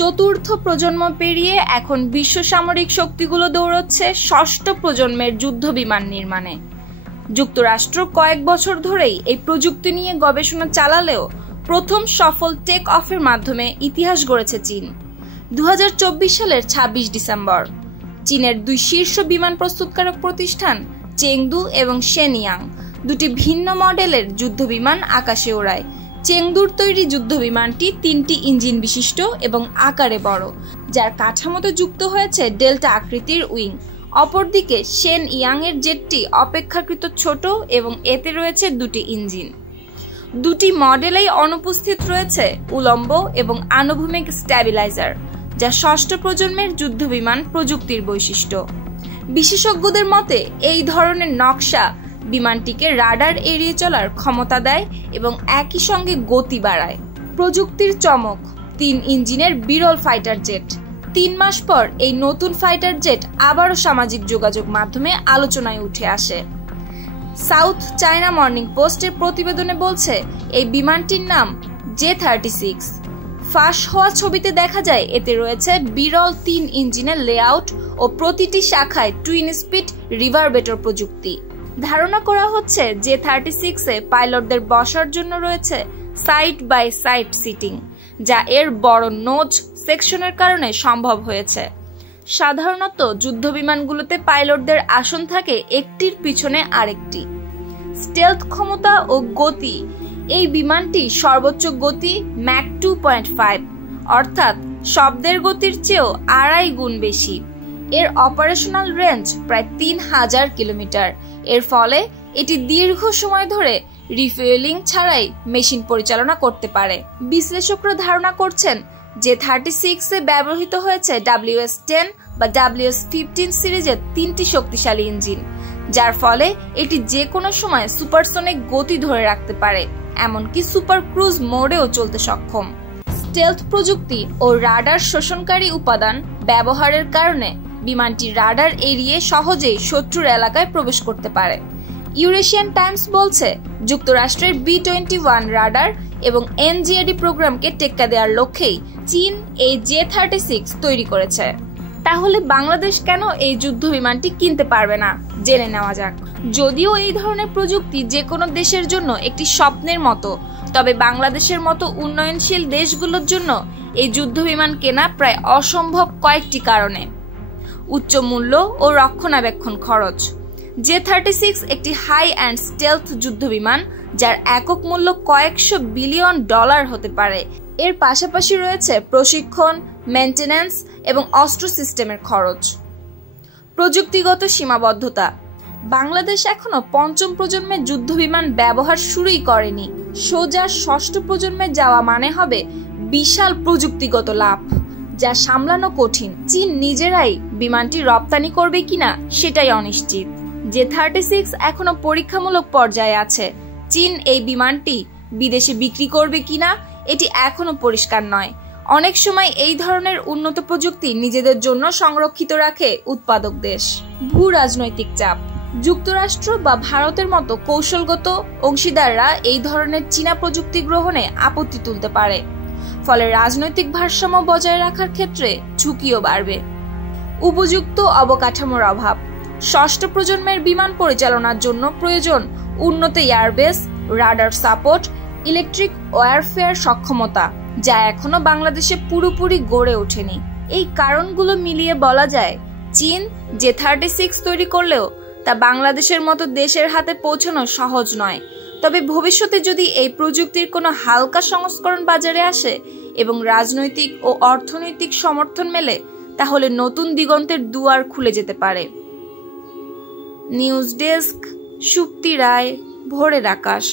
চতুর্থ প্রজন্ম পেরিয়ে এখন বিশ্ব সামরিক শক্তিগুলো দৌড়চ্ছে ষষ্ঠ প্রজন্মের যুদ্ধ বিমান নির্মাণে। যুক্তরাষ্ট্র কয়েক বছর ধরেই এই প্রযুক্তি নিয়ে গবেষণা চালালেও প্রথম সফল টেক অফের মাধ্যমে ইতিহাস গড়েছে চীন। 2024 সালের 26 ডিসেম্বর চীনের দুই শীর্ষ বিমান প্রস্তুতকারক প্রতিষ্ঠান চেংদু এবং শেনইয়াং দুটি ভিন্ন মডেলের যুদ্ধবিমান আকাশে ওড়ায়। চেংদুর তৈরি যুদ্ধবিমানটি 3টি ইঞ্জিন বিশিষ্ট এবং আকারে বড়, যার কাঠামোতে যুক্ত হয়েছে ডেল্টা আকৃতির উইং। অপরদিকে শেনইয়াং এর জেটটি অপেক্ষাকৃত ছোট এবং এতে রয়েছে দুটি ইঞ্জিন। দুটি মডেলেই অনুপস্থিত রয়েছে উলম্ব এবং আনুভূমিক স্ট্যাবিলাইজার, যা ষষ্ঠ প্রজন্মের যুদ্ধবিমান প্রযুক্তির বৈশিষ্ট্য। বিশেষজ্ঞদের মতে এই ধরনের নকশা বিমানটিকে রাডার এড়িয়ে চলার ক্ষমতা দেয় এবং একই সঙ্গে গতি বাড়ায়। প্রযুক্তির চমক, 3 ইঞ্জিনের বিরল ফাইটার জেট। 3 মাস পর এই নতুন ফাইটার জেট আবারও সামাজিক যোগাযোগ মাধ্যমে আলোচনায় উঠে আসে। সাউথ চায়না মর্নিং পোস্টের প্রতিবেদনে বলছে এই বিমানটির নাম J-36। ফাঁস হওয়া ছবিতে দেখা যায় এতে রয়েছে বিরল 3 ইঞ্জিনের লেআউট ও প্রতিটি শাখায় টুইন স্পিড রিভারবেটর প্রযুক্তি। ধারণা করা হচ্ছে J-36-এ পাইলটদের বসার জন্য রয়েছে সাইড বাই সাইড সিটিং, যা এর বড় নোজ সেকশনের কারণে সম্ভব হয়েছে। সাধারণত যুদ্ধবিমানগুলোতে পাইলটদের আসন থাকে একটির পিছনে আরেকটি। স্টেলথ ক্ষমতা ও গতি, এই বিমানটি সর্বোচ্চ গতি ম্যাক 2.5, অর্থাৎ শব্দের গতির চেয়েও 2.5 গুণ বেশি। এর অপারেশনাল রেঞ্জ প্রায় 3000 কিলোমিটার। এর ফলে এটি দীর্ঘ সময় ধরে রিফুয়েলিং ছাড়াই মেশিন পরিচালনা করতে পারে। বিশ্লেষকরা ধারণা করছেন যে J-36-এ ব্যবহৃত হয়েছে WS-10 বা WS-15 সিরিজের 3টি শক্তিশালী ইঞ্জিন, যার ফলে এটি যে কোনো সময় সুপারসনিক গতি ধরে রাখতে পারে, এমনকি সুপার ক্রুজ মোডেও চলতে সক্ষম। স্টেলথ প্রযুক্তি ও রাডার শোষণকারী উপাদান ব্যবহারের কারণে বিমানটি রাডার এড়িয়ে সহজেই শত্রুর এলাকায় প্রবেশ করতে পারে। ইউরেশিয়ান টাইমস বলছে যুক্তরাষ্ট্রের B-21 রাডার এবং NGAD প্রোগ্রামকে টেক্কা দেওয়ার লক্ষ্যেই চীন এই J-36 তৈরি করেছে। তাহলে বাংলাদেশ কেন এই যুদ্ধ বিমানটি কিনতে পারবে না, জেনে নেওয়া যাক। যদিও এই ধরনের প্রযুক্তি যে কোনো দেশের জন্য একটি স্বপ্নের মতো, তবে বাংলাদেশের মতো উন্নয়নশীল দেশগুলোর জন্য এই যুদ্ধ বিমান কেনা প্রায় অসম্ভব কয়েকটি কারণে। উচ্চ মূল্য ও রক্ষণাবেক্ষণ খরচ। J-36 একটি হাই অ্যান্ড স্টেলথ যুদ্ধবিমান, যার একক মূল্য কয়েকশো বিলিয়ন ডলার হতে পারে। এর পাশাপাশি রয়েছে প্রশিক্ষণ, মেইনটেনেন্স এবং অস্ত্র সিস্টেমের খরচ। প্রযুক্তিগত সীমাবদ্ধতা। বাংলাদেশ এখনো পঞ্চম প্রজন্মের যুদ্ধবিমান ব্যবহার শুরুই করেনি। সোজা ষষ্ঠ প্রজন্মে যাওয়া মানে হবে বিশাল প্রযুক্তিগত লাভ, যা সামলানো কঠিন। চীন নিজেরাই বিমানটি রপ্তানি করবে কিনা সেটাই অনিশ্চিত। J-36 এখনো পরীক্ষামূলক পর্যায়ে আছে। চীন এই বিমানটি বিদেশে বিক্রি করবে কিনা এটি এখনো পরিষ্কার নয়। অনেক সময় এই ধরনের উন্নত প্রযুক্তি নিজেদের জন্য সংরক্ষিত রাখে উৎপাদক দেশ। ভূ রাজনৈতিক চাপ। যুক্তরাষ্ট্র বা ভারতের মতো কৌশলগত অংশীদাররা এই ধরনের চীনা প্রযুক্তি গ্রহণে আপত্তি তুলতে পারে, ফলে রাজনৈতিক ভারসাম্য বজায় রাখার ক্ষেত্রে ঝুঁকিও বাড়বে। উপযুক্ত অবকাঠামোর অভাব। ষষ্ঠ প্রজন্মের বিমান পরিচালনার জন্য প্রয়োজন উন্নত airbase, radar support, electric warfare সক্ষমতা, যা এখনো বাংলাদেশে পুরোপুরি গড়ে ওঠেনি। এই কারণগুলো মিলিয়ে বলা যায় চীন J-36 তৈরি করলেও তা বাংলাদেশের মতো দেশের হাতে পৌঁছানো সহজ নয়। তবে ভবিষ্যতে যদি এই প্রযুক্তির কোনো হালকা সংস্করণ বাজারে আসে এবং রাজনৈতিক ও অর্থনৈতিক সমর্থন মেলে, তাহলে নতুন দিগন্তের দুয়ার খুলে যেতে পারে। নিউজ ডেস্ক, সুপ্তি রায়, ভোরের আকাশ।